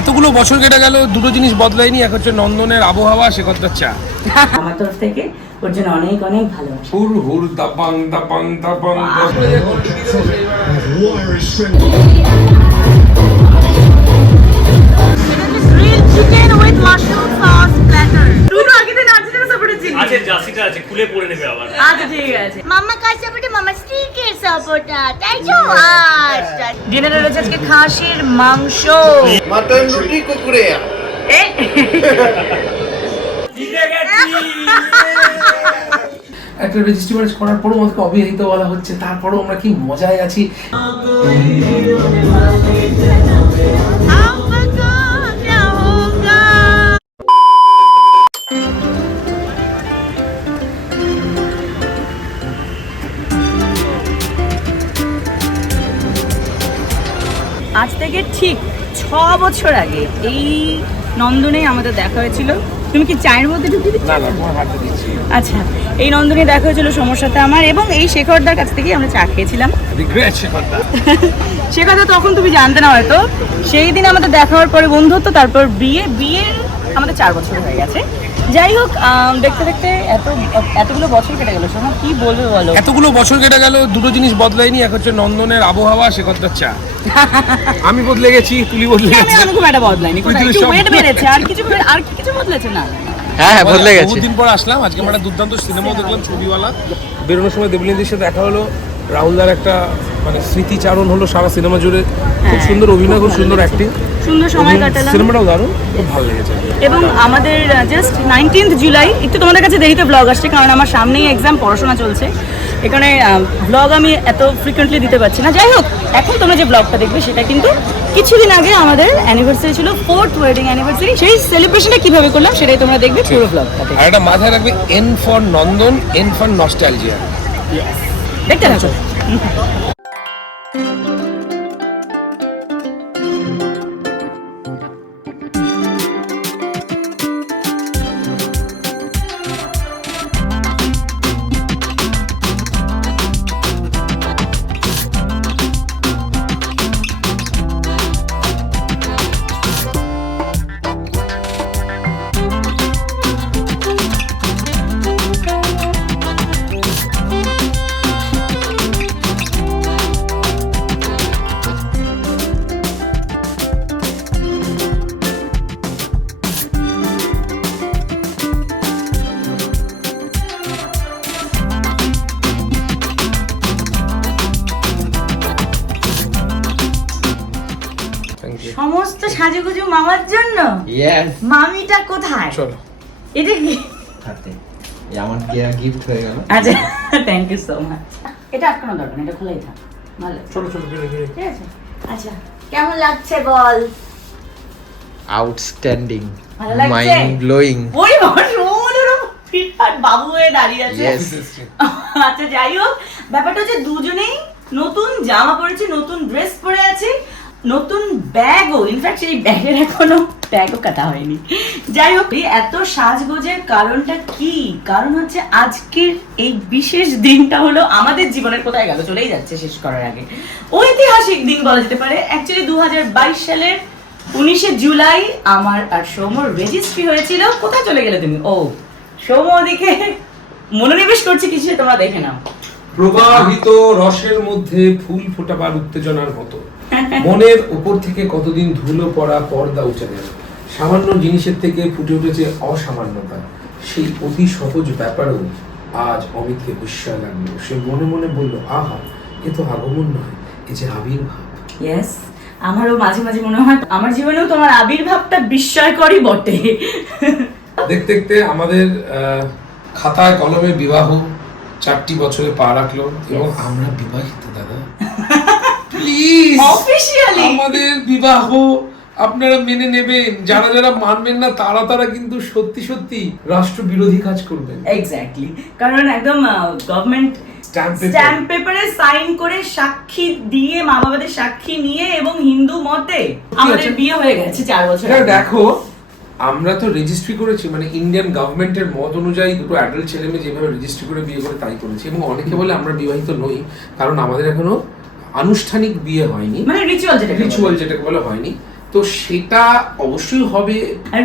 এতগুলো বছর কেটে গেল, দুটো জিনিস বদলায়নি, এক হচ্ছে নন্দনের আবহাওয়া, সে কথা চা। আমার তরফ থেকে ওর জন্য অনেক অনেক ভালোবাসা। হুর হুর দাপাং দাপাং দাপাং। Chicken with mushroom sauce platter. দুটো আগে দিন আছে না সাপোর্টে চিনি। আছে জাসিটা আছে, খুলে পড়ে নেবে আবার। আচ্ছা ঠিক আছে। মাম্মা কার সাপোর্টে মামা স্টিকের সাপোর্টটা, তাই তো? আচ্ছা। ডিনারে রয়েছে আজকে খাসির মাংস, মাটন রুটি কুকুরে। একটা রেজিস্ট্রি ম্যারেজ করার পরও আমাকে অবিবাহিত বলা হচ্ছে, তারপরও আমরা কি মজায় আছি। আজ থেকে ঠিক 6 বছর আগে এই নন্দনে আমাদের দেখা হয়েছিল। তুমি কি চায়ের মধ্যে ঢুকিয়ে দিচ্ছ? না না, তোমার হাতে দিচ্ছি। আচ্ছা, এই নন্দনে দেখা হয়েছিল সমর সাথে আমার, এবং এই শেখরদার কাছ থেকে আমরা চা খেয়েছিলাম। সে কথা তখন তুমি জানতে না হয়তো। সেই দিন আমাদের দেখা হওয়ার পরে বন্ধুত্ব, তারপর বিয়ের আমাদের 4 বছর হয়ে গেছে। যাই হোক, দেখতে দেখতে এতগুলো বছর কেটে গেল। শোনো, কি বলবে বলো? এতগুলো বছর কেটে গেল, দুটো জিনিস বদলায়নি, এক হচ্ছে নন্দনের আবহাওয়া, সে কথা চা। আমি বদলে গেছি, তুলি বদলে গেছে। আমি খুব একটা বদলাইনি, ওয়েট বেড়েছে, আর কিছু বদলেছে না। হ্যাঁ বদলে গেছে। বহুদিন পর আসলাম, আজকে আমরা দুর্দান্ত সিনেমাও দেখলাম, ছবিওয়ালা। বেরোনোর সময় দেবলিনীদের সাথে দেখা হলো, রাহুলদার একটা মানে স্মৃতিচারণ হলো সারা সিনেমা জুড়ে। খুব সুন্দর অভিনয়, খুব সুন্দর অ্যাক্টিং, সুন্দর সময় কাটালাম। সিনেমাটাও দারুণ, খুব ভালো লেগেছে। এবং আমাদের জাস্ট 19 জুলাই, একটু তোমাদের কাছে দেরিতে ব্লগ আসছে, কারণ আমার সামনেই এক্সাম, পড়াশোনা চলছে। এখানে ব্লগ আমি এত ফ্রিকোয়েন্টলি দিতে পারছি না। যাই হোক, এখন তোমরা যে ব্লগটা দেখবে সেটা কিন্তু কিছুদিন আগে আমাদের অ্যানিভার্সারি ছিল, 4th ওয়েডিং অ্যানিভার্সারি। সেই সেলিব্রেশনটা কিভাবে করলাম সেটাই তোমরা দেখবে পুরো ব্লগটাতে। আর এটা মাথায় রাখবে, N for Nandan, N for nostalgia. দেখতে থাকো। সমস্ত সাজুগুজু মামার জন্য। মামিটা কোথায়? চলো, এটা কি? হাতে আমার গিফট হয়ে গেল। আচ্ছা, থ্যাংক ইউ সো মাচ। এটা আটকানো দরকার না, এটা খোলাই থাক। ভালো, চলো চলো, ঠিক আছে। আচ্ছা, কেমন লাগছে বল? আউটস্ট্যান্ডিং, ভালো লাগছে? Mind blowing. ওই মশরুমের ফিটফাট বাবু হয়ে দাঁড়িয়ে আছে। আচ্ছা, যাই হোক, ব্যাপারটা হচ্ছে দুজনেই নতুন জামা পরেছি, নতুন ড্রেস পরে আছি, নতুন ব্যাগও, ইনফ্যাক্ট সেই ব্যাগের এখনো ব্যাগও কাটা হয়নি। যাই হোক, এত সাজগোজের কারণটা কি? কারণ হচ্ছে আজকের এই বিশেষ দিনটা হলো আমাদের জীবনের, কোথায় গেল, চলেই যাচ্ছে শেষ করার আগে, ঐতিহাসিক দিন বলা যেতে পারে। অ্যাকচুয়ালি 2022 সালের 19শে জুলাই আমার আর সৌমর রেজিস্ট্রি হয়েছিল। কোথায় চলে গেলে তুমি? ও, সৌম ওদিকে মনোনিবেশ করছে কিছু, তোমরা দেখে নাও। প্রবাহিত রসের মধ্যে ফুল ফোটাবার উত্তেজনার মতো মনের উপর থেকে কতদিন ধুলো পড়া পর্দা উঠে গেল। সামান্য জিনিসের থেকে ফুটে উঠেছে অসামান্যতা। সেই অতি সহজ ব্যাপারও আজ অমিতকে বিস্ময় লাগলো। সে মনে মনে বলল, আহা, এ তো আগমন নয়, এ যে আবির্ভাব। ইয়েস, আমারও মাঝে মাঝে মনে হয় আমার জীবনেও তোমার আবির্ভাবটা বিস্ময়করই বটে। দেখতে দেখতে আমাদের খাতায় কলমে বিবাহ 4টি বছরে পা রাখলো, এবং আমরা বিবাহিত। দাদা, প্লিজ অফিশিয়ালি আমাদের বিবাহ আপনারা মেনে নেবেন। যারা যারা মানবেন না, তারা কিন্তু সত্যি সত্যি রাষ্ট্র বিরোধী কাজ করবেন। এক্স্যাক্টলি, কারণ একদম গভর্নমেন্ট স্ট্যাম্প পেপারে সাইন করে সাক্ষী দিয়ে, মা বাবাদের সাক্ষী নিয়ে, এবং হিন্দু মতে আমাদের বিয়ে হয়ে গেছে 4 বছর। দেখো, আমরা তো রেজিস্ট্রি করেছি, মানে ইন্ডিয়ান গভর্নমেন্টের মত অনুযায়ী দুটো অ্যাডাল্ট ছেলে মেয়ে যেভাবে রেজিস্ট্রি করে বিয়ে করে তাই করেছি। এবং অনেকে বলে আমরা বিবাহিত নই, কারণ আমাদের এখনো আনুষ্ঠানিক বিয়ে হয়নি, মানে রিচুয়াল যেটাকে বলে হয়নি। তো সেটা অবশ্যই হবে,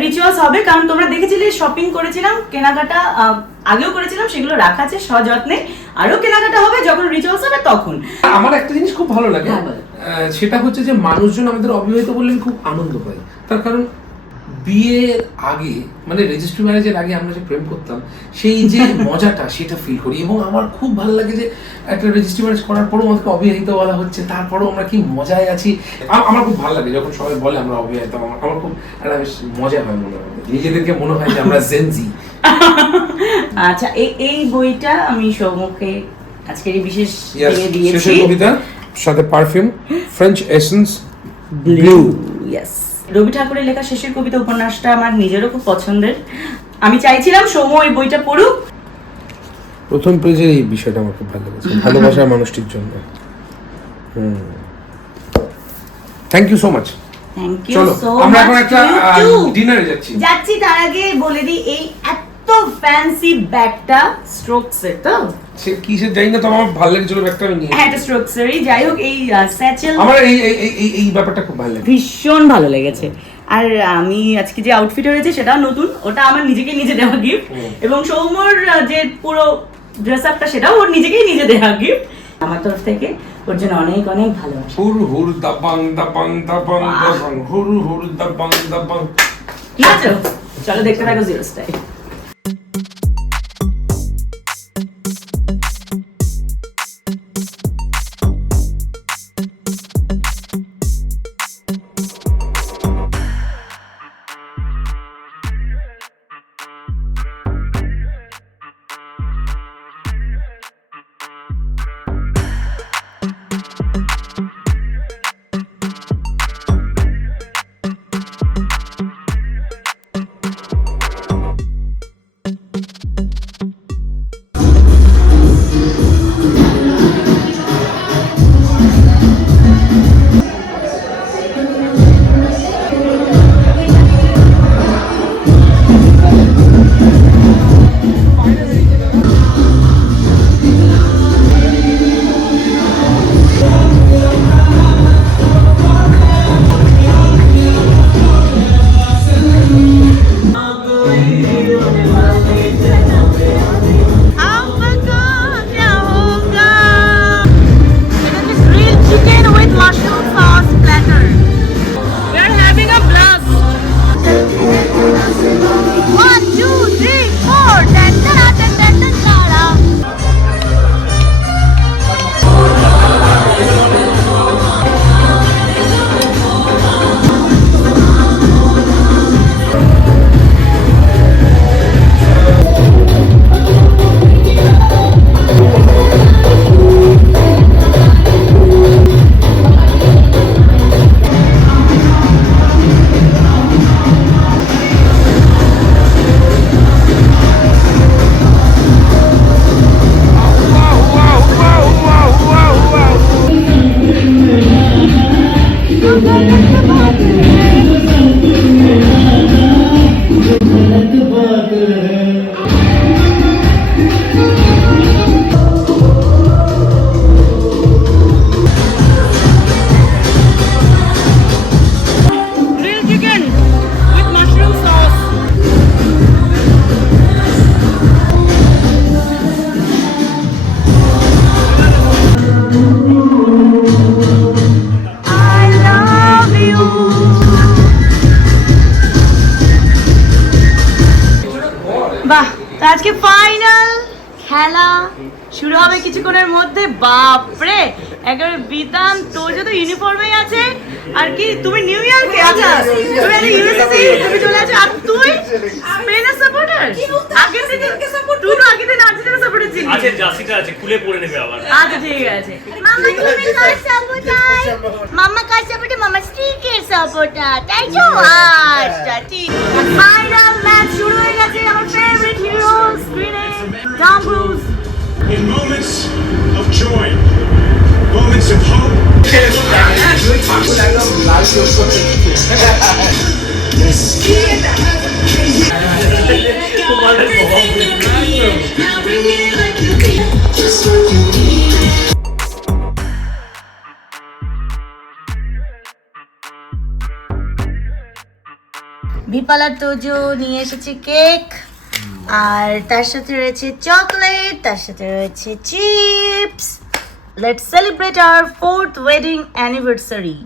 রিচুয়ালস হবে, কারণ তোমরা দেখেছিলে শপিং করেছিলাম, কেনাকাটা আগেও করেছিলাম, সেগুলো রাখা আছে সযত্নে। আরো কেনাকাটা হবে যখন রিচুয়ালস হবে তখন। আমার একটা জিনিস খুব ভালো লাগে, হ্যাঁ, বলো। সেটা হচ্ছে যে মানুষজন আমাদের অবিবাহিত বললে খুব আনন্দ পায়। তার কারণ বিয়ের আগে, মানে রেজিস্ট্রি ম্যারেজের আগে আমরা যে প্রেম করতাম, সেই যে মজাটা সেটা ফিল করি। এবং আমার খুব ভালো লাগে যে একটা রেজিস্ট্রি ম্যারেজ করার পরও আমাদেরকে অবিবাহিত বলা হচ্ছে, তারপরেও আমরা কি মজায় আছি। আমার খুব ভালো লাগে যখন সবাই বলে আমরা অবিবাহিত, আমার খুব একটা বেশ মজা হয় মনে হয়, নিজেদেরকে মনে হয় যে আমরা জেনজি। আচ্ছা, এই বইটা আমি সৌমুখে আজকের এই বিশেষ দিয়ে দিয়েছি। শেষের কবিতা সাথে perfume, French essence blue. Yes, Rabi ঠাকুরের লেখা শেষের কবিতা উপন্যাসটা আমার নিজেরও খুব পছন্দের। আমি চাইছিলাম সৌম এই বইটা পড়ুক। প্রথম পেজের এই বিষয়টা আমার খুব ভালো লেগেছে, ভালোবাসার মানুষটির জন্য। Thank you so much. Thank you চলো সো আমরা মাচ। এখন একটা ডিনারে যাচ্ছি। তার আগে বলে দিই, এই এত ফ্যান্সি ব্যাগটা স্ট্রোকস এর, তো সে কিসের জানি না, তো আমার ভালো লেগেছিল ব্যাগটা, আমি নিয়ে হ্যাঁ, এটা স্ট্রোকস এরই। যাই হোক, এই স্যাচেল আমার এই ব্যাপারটা খুব ভালো লাগে, ভীষণ ভালো লেগেছে। আর আমি আজকে যে আউটফিট হয়েছে সেটাও নতুন, ওটা আমার নিজেকে নিজে দেওয়া গিফট। এবং সৌমর যে পুরো ড্রেস আপটা সেটাও ওর নিজেকেই নিজে দেওয়া গিফট আমার তরফ থেকে। ওর জন্য অনেক অনেক ভালোবাসা। হুর হুর দাবাং দাবাং দাবাং দাবাং হুর হুর দাবাং দাবাং। ঠিক আছে, চলো দেখতে থাকো জিরো স্টাইল। বাহ, তো আজকে ফাইনাল খেলা শুরু হবে কিছুক্ষণের মধ্যে। বাপরে, একবারে বিধান, তোর যত ইউনিফর্মেই আছে। আর কি তুমি নিউ ইয়র্কে আছো, তুমি একটা ইউএসএ তুমি চলে আছো, আর তুই স্পেনের সাপোর্টার। আগের দিন তুই তো আগের দিন আর্জেন্টিনা সাপোর্টার ছিলি। আছে, জার্সিটা আছে, খুলে পরে নেবে আবার। আচ্ছা ঠিক আছে। মামা তুমি কার সাপোর্টার? মামা কার সাপোর্টার? মামা স্টিকের সাপোর্টার, তাই তো? আচ্ছা ঠিক। ফাইনাল ম্যাচ শুরু হয়ে গেছে। আমার ফেভারিট হিরো স্ক্রিনে, Tom Cruise. In moments of joy, moments of hope. Let's get Bipal আর তোজো নিয়ে এসেছে কেক, আর তার সাথে রয়েছে চকলেট, তার সাথে রয়েছে chips. Let's celebrate our 4th wedding anniversary.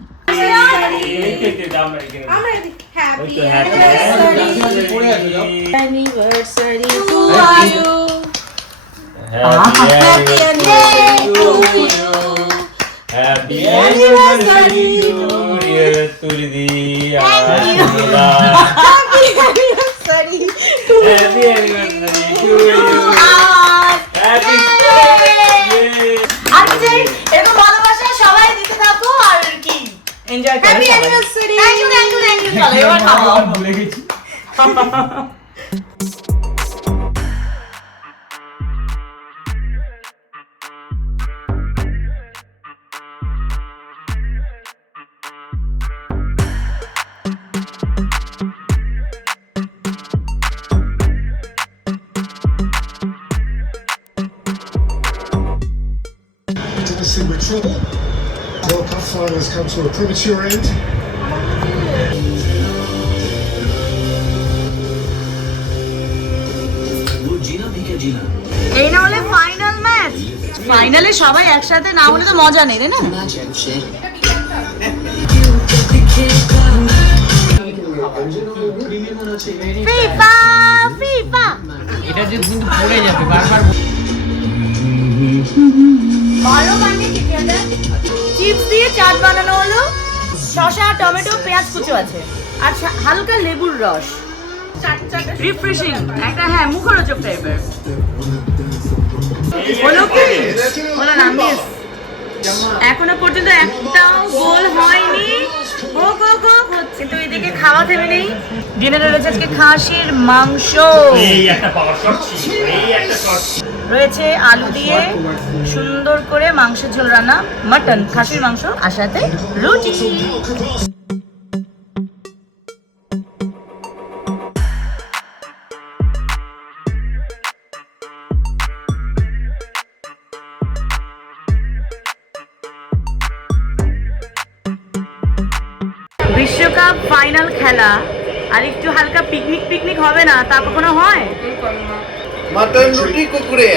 Anniversary to you, happy anniversary Happy anniversary to you, Tulidi. Happy anniversary to you. Happy birthday. আজকে এত ভালোবাসা সবাই দিতে থাকো আর কি এনজয় করো। Happy anniversary. Thank you thank you thank you. চলো এবার খাওয়া। ভুলে গেছি। Tennessee with trouble. World Cup final has come to a premature end. এই না হলে ফাইনাল ম্যাচ। ফাইনালে সবাই একসাথে না হলে তো মজা নেই, তাই না? ফিফা ফিফা এটা যে কিন্তু পড়ে যাবে বারবার। ভালো বানিয়ে খেতে হবে। চিপস দিয়ে চাট বানানো হলো, শসা টমেটো পেঁয়াজ কুচো আছে আর হালকা লেবুর রস। রিফ্রেশিং একটা, হ্যাঁ মুখরোচক টাইপের। হলো কি হলো না মিস, এখনো পর্যন্ত একটাও গোল হয়নি। হোক হোক হোক হচ্ছে, তো এদিকে খাওয়া থেমে নেই। ডিনারে রয়েছে আজকে খাসির মাংস, এই একটা পাওয়ার শট ছিল, এই একটা শট। রয়েছে আলু দিয়ে সুন্দর করে মাংসের ঝোল রান্না, মাটন খাসির মাংস, আর সাথে রুটি। বিশ্বকাপ ফাইনাল খেলা, আর একটু হালকা পিকনিক পিকনিক হবে না? তা কখনো হয়? মটন রুটি কুকুরে।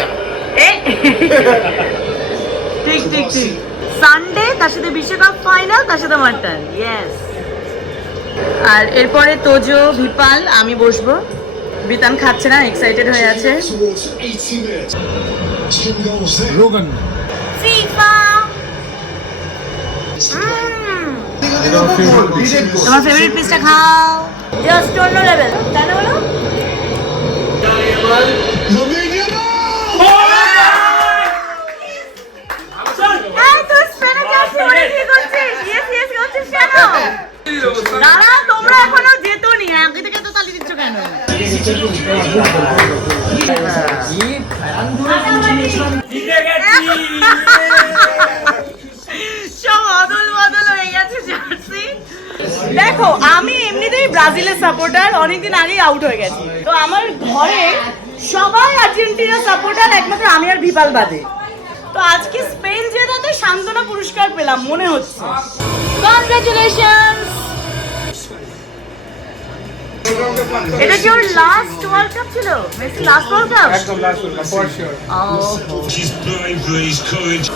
ঠিক ঠিক ঠিক, সানডে তার সাথে বিশ্বকাপ ফাইনাল, তার সাথে মাটন। ইয়েস। আর এরপরে তোজো, ভিপাল, আমি বসবো। বিতান খাচ্ছে না, এক্সাইটেড হয়ে আছে। Towards 80 minutes. 10 goals there. Rogan FIFA তোমার ফেভারিট পিসটা খাও, জাস্ট অন্য লেভেল, তাই না বলো? Lamine এই তো স্পেনে জাস্ট করে কি করছিস? ইয়েস ইয়েস করছিস কেন? দাঁড়া, তোমরা এখনো জেতোনি, আগে থেকে তো তালি দিচ্ছ কেন? জিতে গেছি। সব অদল বদল হয়ে গেছে জার্সি। দেখো, আমি এমনিতেই ব্রাজিলের সাপোর্টার, অনেকদিন আগেই আউট হয়ে গেছি। তো আমার ঘরে সবাই আর্জেন্টিনা সাপোর্টার, একমাত্র আমি আর ভিপাল বাদে। তো আজকে স্পেন জেতাতে সান্ত্বনা পুরস্কার পেলাম মনে হচ্ছে। কনগ্রাচুলেশনস। এটা কি ওর লাস্ট ওয়ার্ল্ড কাপ ছিল? Messi last world cup? একদম last for sure. She's blind for his courage.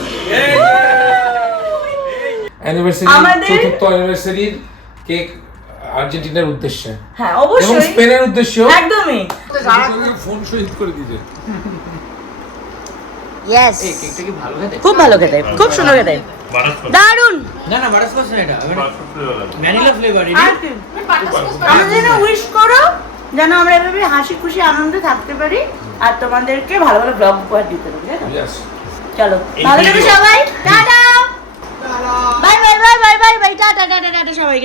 Anniversary, আমাদের- চতুর্থ অ্যানিভার্সারির কেক আর্জেন্টিনার উদ্দেশ্যে হ্যাঁ এবং অবশ্যই, স্পেনের উদ্দেশ্যে। একদমই। ফোন শহীদ করে দিয়েছে। ইয়েস, কেকটা কি ভালো খেতে? খুব ভালো খেতে, খুব সুন্দর খেতে, দারুন। না না বাটারস্কচ না, এটা ভ্যানিলা ফ্লেভার। আর কি? আমরা যেন উইশ করো যেন আমরা এভাবে হাসি খুশি আনন্দে থাকতে পারি আর তোমাদেরকে ভালো ভালো ব্লগ উপহার দিতে পারি। Yes. চলো ভালো থেকো সবাই, tata, bye bye bye bye bye bye, tata tata tata সবাই।